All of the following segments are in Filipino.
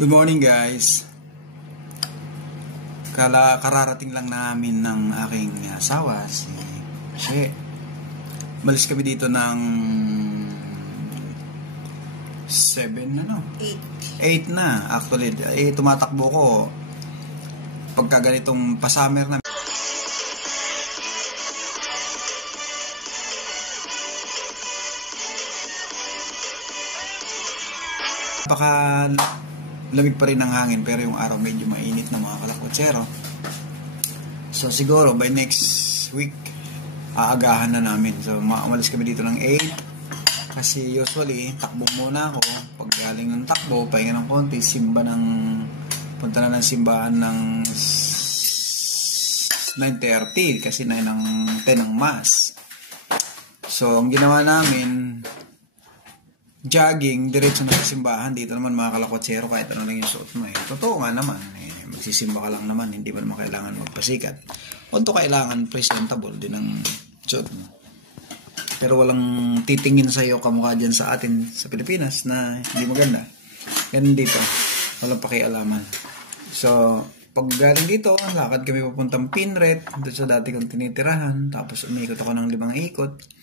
Good morning guys. Kararating lang namin ng aking asawa, si She. Malis kami dito ng 8 na. Actually, tumatakbo ko pagka ganitong pa-summer na. Baka lamig pa rin ang hangin pero yung araw medyo mainit na mga kalakwatsero. So siguro by next week aagahan na namin. So umalis kami dito ng 8 kasi usually takbo muna ako. Pag galing ng takbo, pahinga ng konti, punta na ng simbahan ng 9:30 kasi 9 ng 10 ng mass. So ang ginawa namin, jogging, diretso na sa simbahan. Dito naman mga kalakwatsero, kahit ano lang yung suot mo totoo nga naman, magsisimba ka lang naman, hindi ba naman kailangan magpasikat. Although kailangan presentable din ang suot mo. Pero walang titingin sa iyo kamukha dyan sa atin sa Pilipinas na hindi maganda. Ganun dito, walang pakialaman. So pag galing dito, lakad kami papuntang Pinret, doon sa dati kong tinitirahan. Tapos umikot ako ng 5 ikot.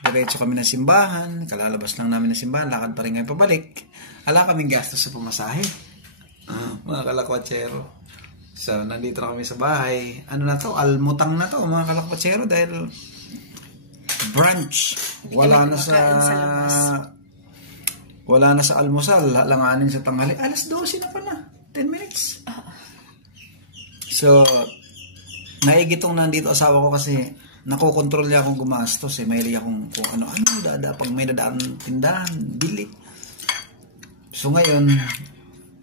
Diretso kami ng simbahan, kalalabas lang namin ng simbahan, lakad pa rin ngayon pabalik. Ala kaming gastos sa pamasahe. Mga kalakwatsero. So, nandito na kami sa bahay. Ano na to? Almutang na to, mga kalakwatsero, dahil brunch. Wala na sa almusal, langanin sa tanghali. Alas 12 na pala. 10 minutes. So, naigitong nandito asawa ko kasi nakokontrol niya akong gumastos. Mahilig akong kung ano-ano pag may dadaan tindahan, bili. So ngayon,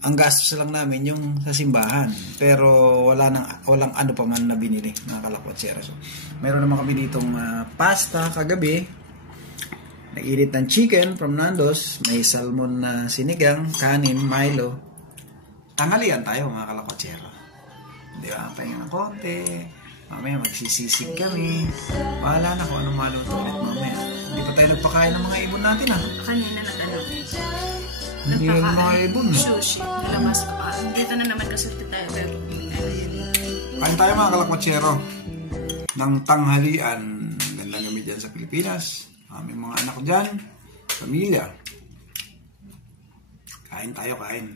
ang gastos lang namin yung sa simbahan. Pero walang ano pa man na binili, mga kalakwatsero. So, meron naman kami ditong pasta kagabi. Nag-init ng chicken from Nando's. May salmon na sinigang, kanin, Milo. Tanghalian tayo, mga kalakwatsero. Di ba? Pahinga ng konti. Mamaya magsisisig kami. Bahala na kung anong maluto ulit mamaya. Hindi pa tayo nagpakain ng mga ibon natin Kanina Hindi na mga ibon. Sushi. Nalamas pa. Dito na naman kasi tayo. Kain tayo mga kalakwatsero ng tanghalian. Gandang gabi dyan sa Pilipinas. Aming mga anak dyan. Pamilya. Kain tayo, kain.